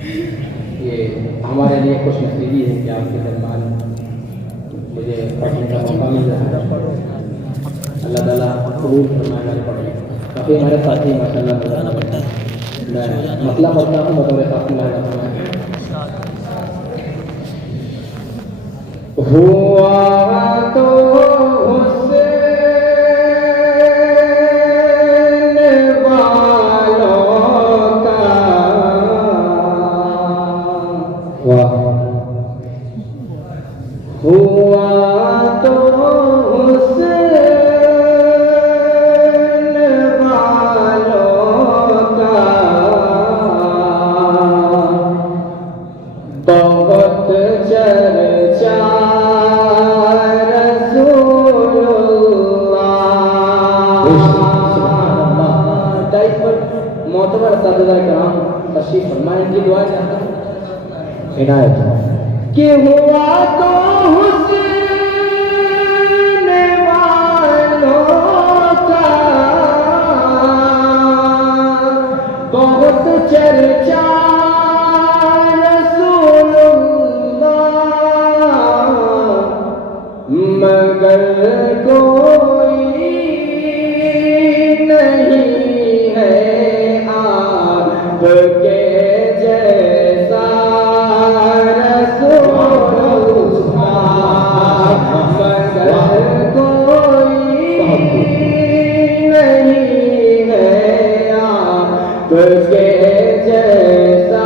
ये हमारे लिए खुश नसीबी है कि आपके दरबार मुझे पढ़ने का मौका मिल रहा है। अल्लाह ताला कबूल फरमाए पढ़े। काफ़ी हमारे साथी माशाल्लाह मैं मसला पढ़ता हूँ बतौर साथी हुआ तो हुआ तो हुसैन वालों का बहुत चर्चा मोतबर साथीदार कराम तशरीफ फरमाएं की दुआ इनायत कि हुआ तो हुसैन वालों का बहुत चर्चा रसूलुल्लाह मगर कोई नहीं है आपके जैसा उसके जैसा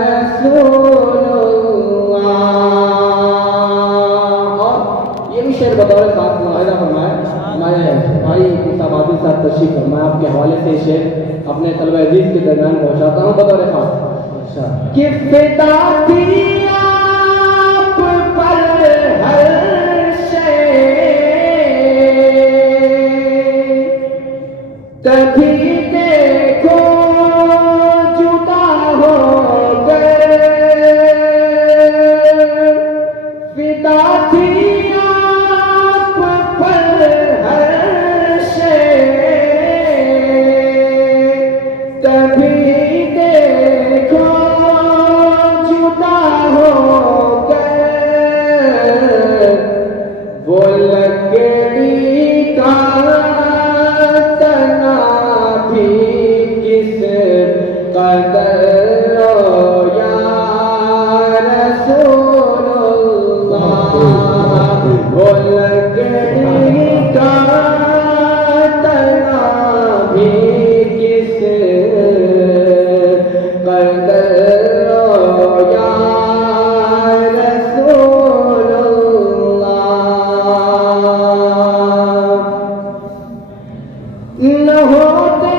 रसूलुल्लाह। और ये भी शेर बतौर खास मुआहिदा फरमाया हमारे भाई मुसाबादी साहब तशरीफ फरमाया। आपके हवाले से शेर अपने तलबे अजीज के दरमियान पहुंचाता हूँ बतौर खास। अच्छा कि फिदा थी आप पर हर शे तभी देखो जुदा हो गए। फिदा थी आप पर हर शे तभी देखो जुदा हो गए। वो लकड़ी का कदर या रसूलुल्लाह। वो लकड़ी का तना भी किस कदर या रसूलुल्लाह। न होते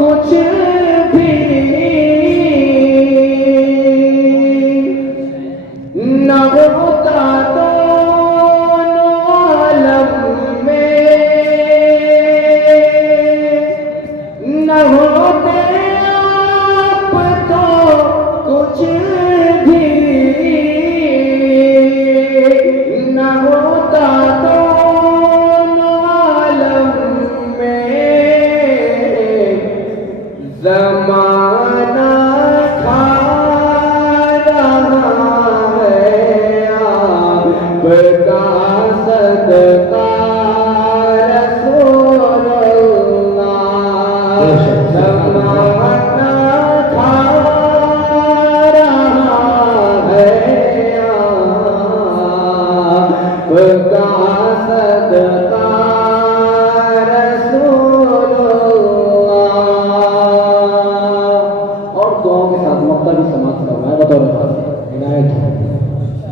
कुछ भी न होता दोनों आलम में। न होते आप तो कुछ भी न होता दोनों आलम में। ज़माना खा रहा है आपका सदका रसूलुल्लाह। ज़माना खा रहा है आपका सदका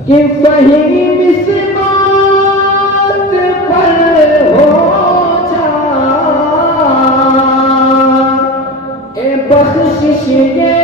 कि फहीम इस बात पर हो जा ए बख्शिश के